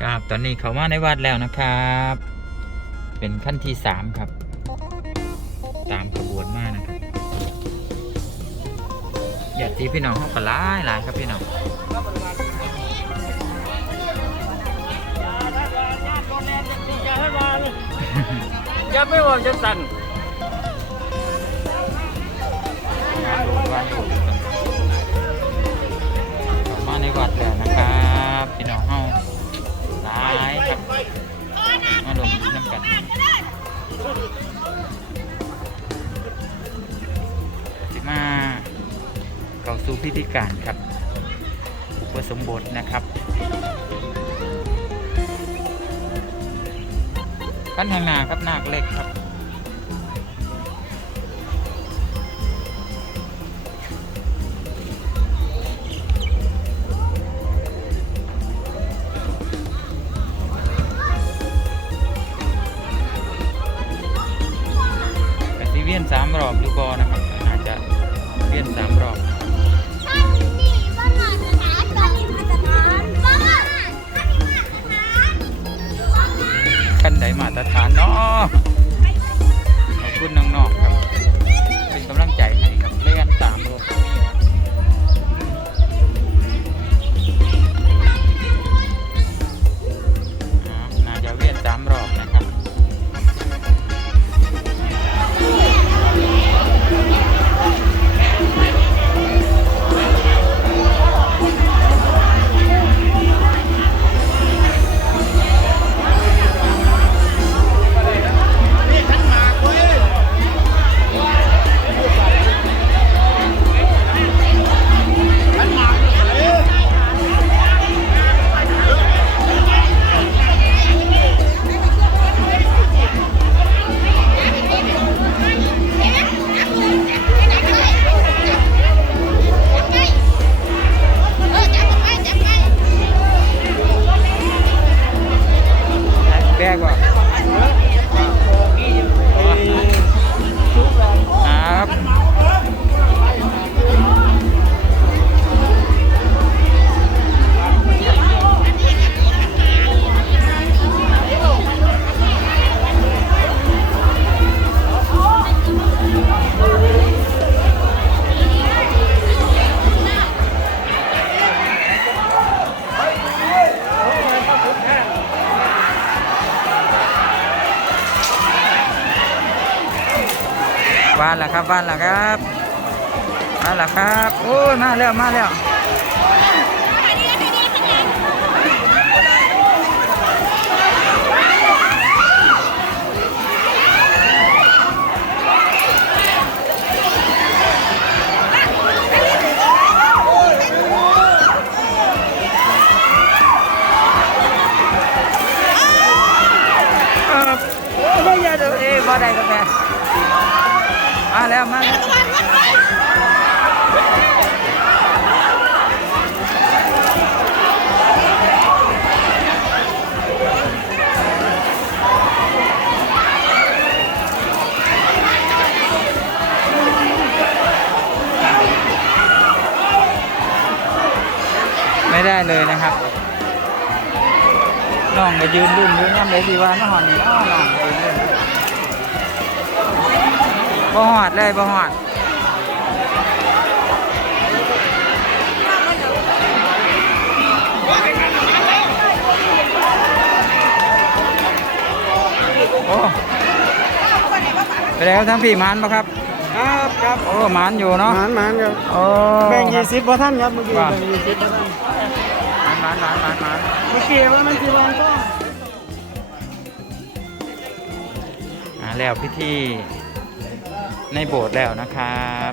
ครับตอนนี้เขามาในวัดแล้วนะครับ เป็นขั้นที่สามครับ ตามขบวนมานะครับญาติพี่น้องเขาก็หลายหลายครับพี่น้องอย่าไม่ว่าจะสั่นงานหลวงวันหลวงเขามาในวัดแล้วนะครับ พี่น้องเฮา สู่พิธีการครับอุปสมบทนะครับขั้นทางหนาครับนาคเล็กครับกะทิเวียนสามรอบดูบอนะครับ ครับานละครับบ้านและครับมาและครับโอ้ยมาแล้วมาแล้วบ่ได้กาแฟ มาแล้วมาแล้วไม่ได้เลยนะครับน้องก็ยืนรุ่นอยู่ย่ำเลยสิว่าน้องหอนนี่อ้อน้องก็ยืนรุ่น บ่หอดเลยบ่หอดโอ้ไปแล้วทั้งพี่หมานปะครับครับครับโอ้หมานอยู่เนาะหมานหมานครับโอ้แบ่งครัยี่สิบพอท่านครับเมื่อกี้ว่าแบ่งยี่สิบพอท่านหมานหมานหมานหมานเมื่อกี้ว่ามันคือวันก็อ่าแล้วพิธี ในโบสถ์แล้วนะครับ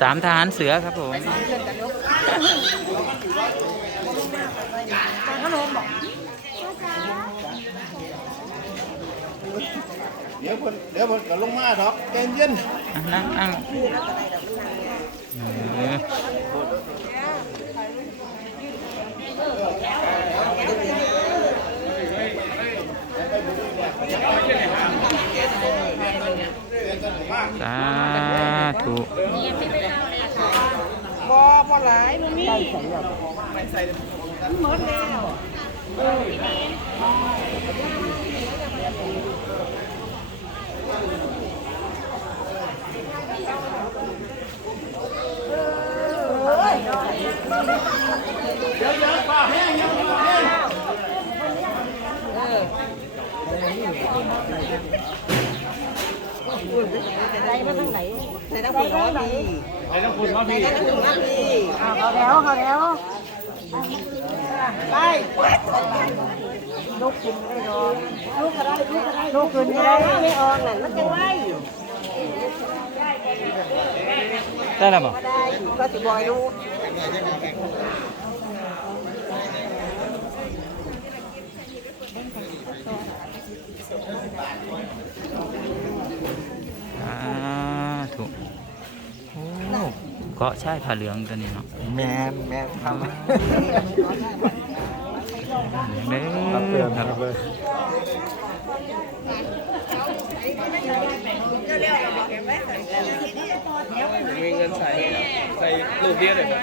สามทหารเสือครับผมเดี๋ยวคนเดี๋ยวคนก็ลงมาดอกเย็นเย็นนั่งนั่งเสาธุบ่บ่หลายมันมีหมดแล้วใส่มาทางไหนใส่ทาหัวพี่ไอ้ทั้ว่าพี่ใส่ทางหัวพี่เขาแล้วเขาแล้วไป ลูกกินไม่รอลูกก็ได้ลูกก็ได้ลูกกินไม่ได้ไม่ออกนั่นมันจะไหวได้แล้วบ่ได้ก็สิ อยลูกสาธุโอ้เกาะใช่ผ้าเหลืองตัวนี้เนาะแมนแมนครับเด้ครับเพื่ออนคครัรับบเพื่อนมีเงินใส่ใส่รูปเดียวเลยแบบ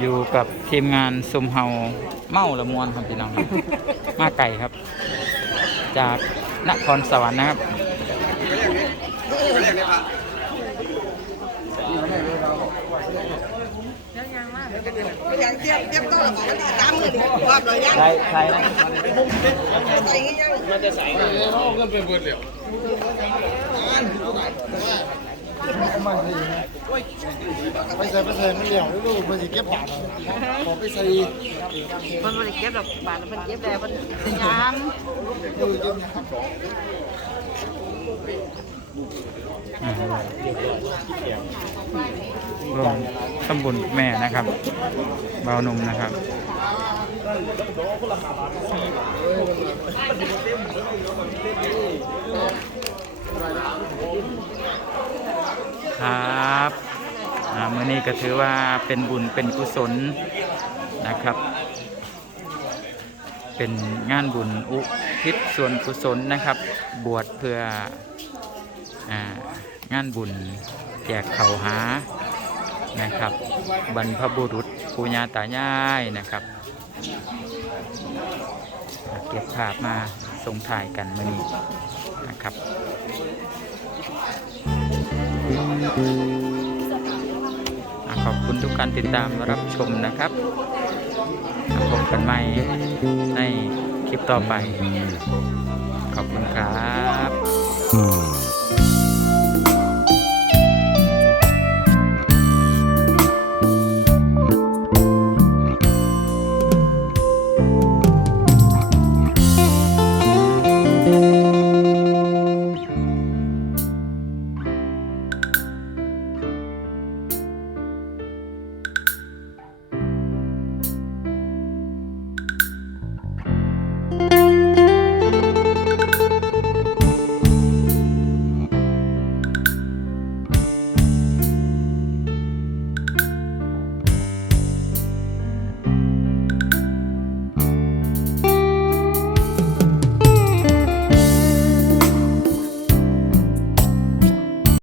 อยู่กับทีมงานซุมเฮาเมาละมวนครับพี่น้องครับมาไก่ครับ จากนครสวรรค์นะครับอย่างเทียบเทียบก็มันตามเลยดิความเลยยังใช่ใช่นะใส่ยังมันจะใส่เงินเงินเป็นเบิดเหลียไปใส่ไปใส่ไม่เหลียวลูกมันสิเก็บบาทขอไปใส่มันมันเก็บดอกบานมันเก็บแล้วมันยามดูเก็บนะครับอ่าร่วมทำบุญกับแม่นะครับเบาหนุ่มนะครับ ครับอ่ามื่อนี้ก็ถือว่าเป็นบุญเป็นกุศลนะครับ เป็นงานบุญอุทิศส่วนกุศลนะครับ บวชเพื่อองานบุญแจกเขาหานะครับ บรรพบุรุษปู่ย่าตายายนะครับ เก็บภาพมาส่งถ่ายกันมื่อนี้นะครับ ขอบคุณทุกการติดตามรับชมนะครับพบกันใหม่ในคลิปต่อไป ขอบคุณครับ Mm.